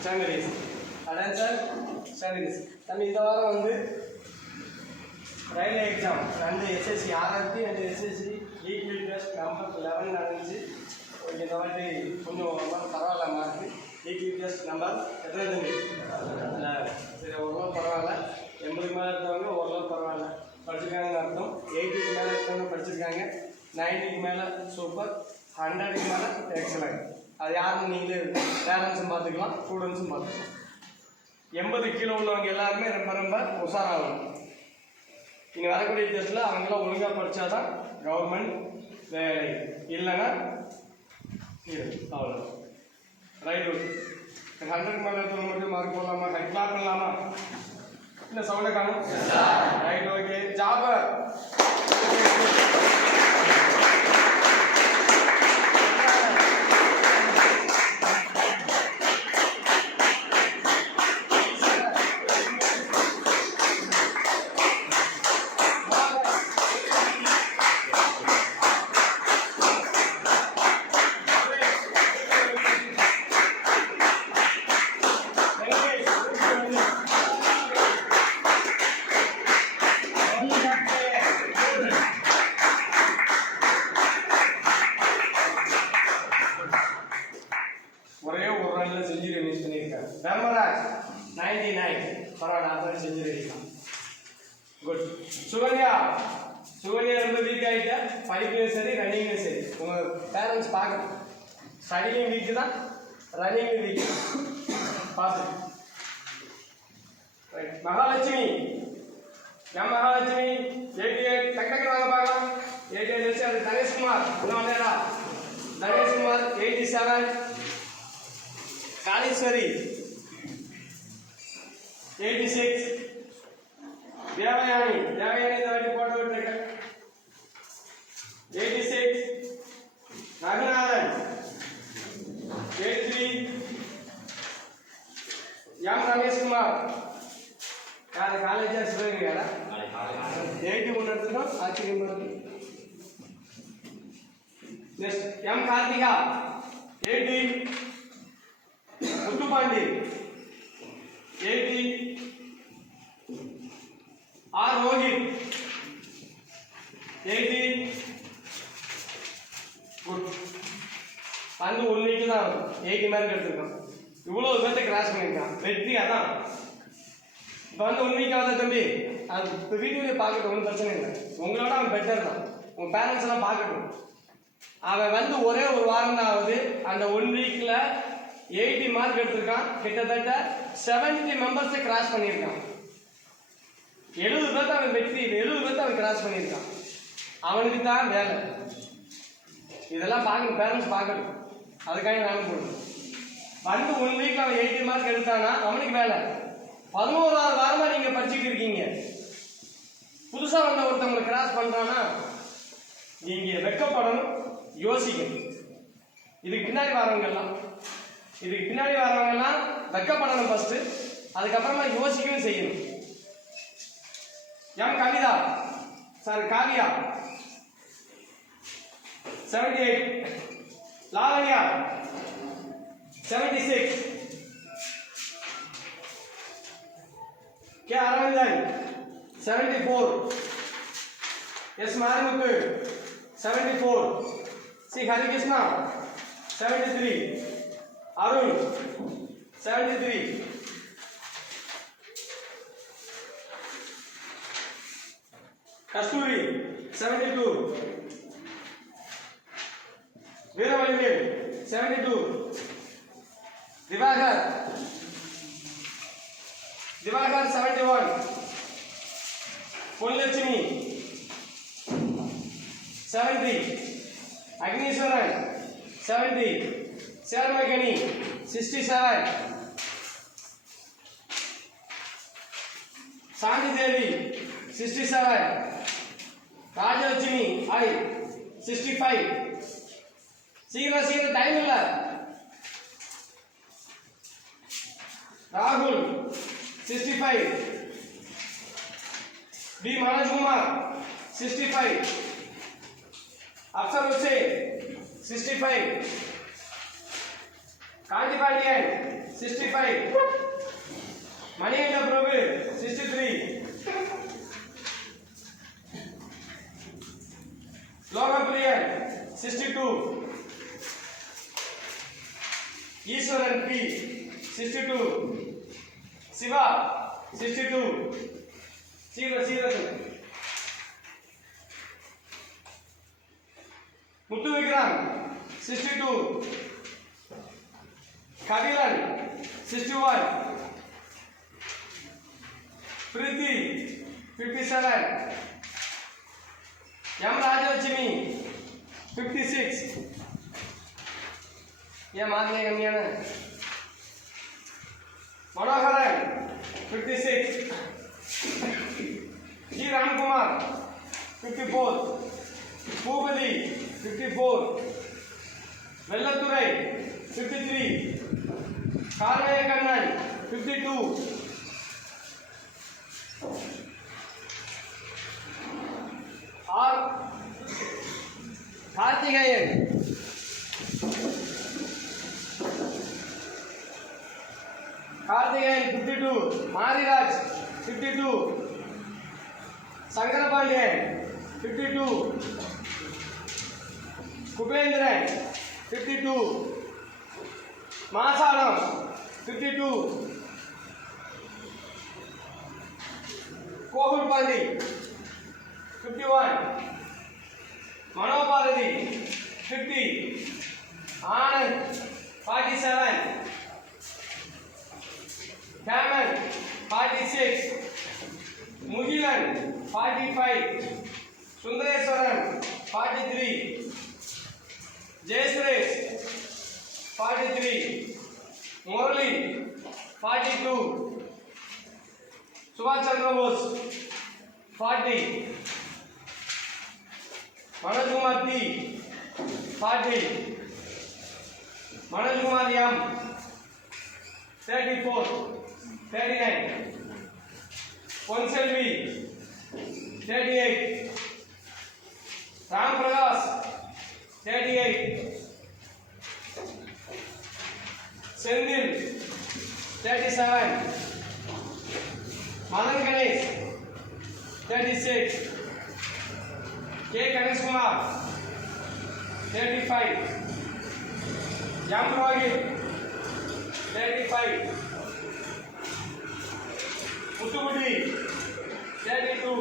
Standardise. அதான் sir standardise. நம்ம இந்த வாரம் வந்து ரயில்வே எக்ஸாம் ரெண்டு SSC RRB and SSC equal test number 11 நடந்துச்சு. இந்த வாட்டி கொஞ்சம் பரவாயில்ல மார்க்கு. ஈக்வல் டெஸ்ட் நம்பர் எத்தனை இல்லை சரி ஓரளவு பரவாயில்ல. 80க்கு மேலே இருக்கவங்க ஓரளவு பரவாயில்ல படிச்சிருக்காங்கன்னு அர்த்தம். 80க்கு மேலே இருக்கவங்க படிச்சிருக்காங்க. 90க்கு மேலே சூப்பர். 100க்கு மேலே எக்ஸலண்ட். அது யாருன்னு நீங்களே பேரண்ட்ஸும் பார்த்துக்கலாம், ஸ்டூடெண்ட்ஸும் பார்த்துக்கலாம். 80 கீழே உள்ளவங்க எல்லாருமே ரொம்ப ரொம்ப உஷாராகணும். இனி வரக்கூடிய டெஸ்ட்டில் அவங்களாம் ஒழுங்காக படித்தாதான் கவர்மெண்ட் வேலை, இல்லைன்னா இது அவ்வளோ ரைட். 100க்கு மேலே இருக்கிறவங்க மட்டும் மார்க் போடலாமா? கிளாப் பண்ணலாமா? இல்லை சவுண்டை காணும். Right, okay. ஜாபர் ஒரே ஒரு ரன்ல செஞ்சுரி மிஸ் பண்ணியிருக்காங்க. தர்மராஜ் 99 பரவாயில்ல, அப்புறம் செஞ்சுரி அடிக்கலாம். குட். சுகன்யா ரொம்ப வீக் ஆகிட்ட. ஃபைவ்லையும் சரி ரன்னிங்லையும் சரி உங்கள் பேரண்ட்ஸ் பார்க்கணும். ஸ்டடிலையும் வீக்கு தான், ரன்னிங்லையும் வீக்கு தான் பார்த்து. ரைட். மகாலட்சுமி மகாலட்சுமி 88 டக்கு வாங்க பார்க்கலாம். 88 வச்சு அது தனேஷ்குமார் இன்னும் வந்தேடா. தனேஷ்குமார் 87. காளீஸ்வரி 86. தேவயானி இந்த வாட்டி போட்டோ விட்டுருக்கேன் 86. ரகுநாதன் 83. ரமேஷ்குமார் காலேஜா சிவகங்கையா 81 எடுத்துக்கோம். ஆச்சரியம் இருக்கு. நெக்ஸ்ட் கார்த்திகா 80. முத்துப்பாண்டி 80. ரோஹித் 80. குட். அந்த ஒரு வீக்கு தான் 80 மார்க் எடுத்திருக்கான். இவ்வளவு பேர்த்தை கிராஸ் பண்ணியிருக்கான். வெற்றி அதான். இப்போ வந்து 1 வீக் ஆகுது தம்பி. அது வீடியோலேயே பார்க்கட்டும், ஒன்றும் பிரச்சனை இல்லை. உங்களோட அவன் பெட்டர் தான். உங்கள் பேரண்ட்ஸ் எல்லாம் பார்க்கட்டும். அவன் வந்து ஒரே ஒரு வாரம் தான் ஆகுது. அந்த 1 வீக்கில் 80 மார்க் எடுத்திருக்கான். கிட்டத்தட்ட 70 மெம்பர்ஸை கிராஸ் பண்ணியிருக்கான். 70 பேர்த்த அவன் வெற்றி, 70 பேர்த்த அவன் கிராஸ் பண்ணியிருக்கான். அவனுக்கு தான் வேலை. இதெல்லாம் பார்க்கணும், பேரண்ட்ஸ் பார்க்கணும். அதுக்காக நானும் போடுறேன். வந்து 1 வீக் அவன் 80 மார்க் எடுத்தானா அவனுக்கு வேலை. 11வது வாரமா நீங்க படிச்சுட்டு இருக்கீங்க. புதுசா வந்த ஒருத்தவங்களை கிராஸ் பண்றானா நீங்க வெக்கப்படணும், யோசிக்கணும். இதுக்கு பின்னாடி வரவங்கெல்லாம் வெக்கப்படணும் ஃபர்ஸ்ட். அதுக்கப்புறமா யோசிக்கவும் செய்யணும். கவிதா காவியா 78. லாவண்யா 76. அரவிந்தன் 74. மாரிமுத்து 74. ஹரிகிருஷ்ணா 73. அருண் 73. கஸ்தூரி 72. வீரவழிவேல் 72. திவாகர் 71. பொன்லட்சுமி 70. அக்னீஸ்வரன் 70. சேர்மகனி 67. சாந்தி தேவி 67. ராஜலட்சுமி 65. சீக்கிரம் டைம் இல்ல. ராகுல் 65. बी मनोज कुमार 65, अफसर हुसैन 65, कांति Pandyan 65. Manianda Prabhu 63. Logapriyan 62. Iswaran P 62. Siva 62. Muthu Vikram 62. Kabilan 61. Priti 57. M Rajachimi 56. ये मारने का नियम है मनोहरन 56. जी राम कुमार 54. भूपति 54. वेल्लतुरै 53. कार्मय कन्नन 52. और Karthikeyan 52. Mariraj 52. Shankar Pandyan 52. Kupendran 52. Masalam 52. Kohul Pandi 51. Manopaladi 50. Anand 47. Kamal 46. Mugilan 45. Sundareswaran 43. Jayasresh 43. Murali 42. Subhash Chandra Bose 40. Manoj Kumar T 40. Manoj Kumar M 34. 39. Ponselvi 38. Ram Prakash 38. Sendil 37. Madan Ganesh 36. K Ganesh Kumar 35. Yam Rohit 35. Muthuguti 32.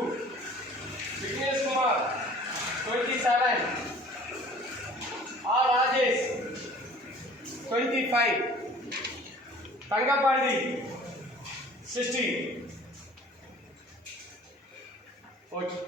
Vignesh Kumar 27. R Rajesh 25. Tangapandi 60. Okay.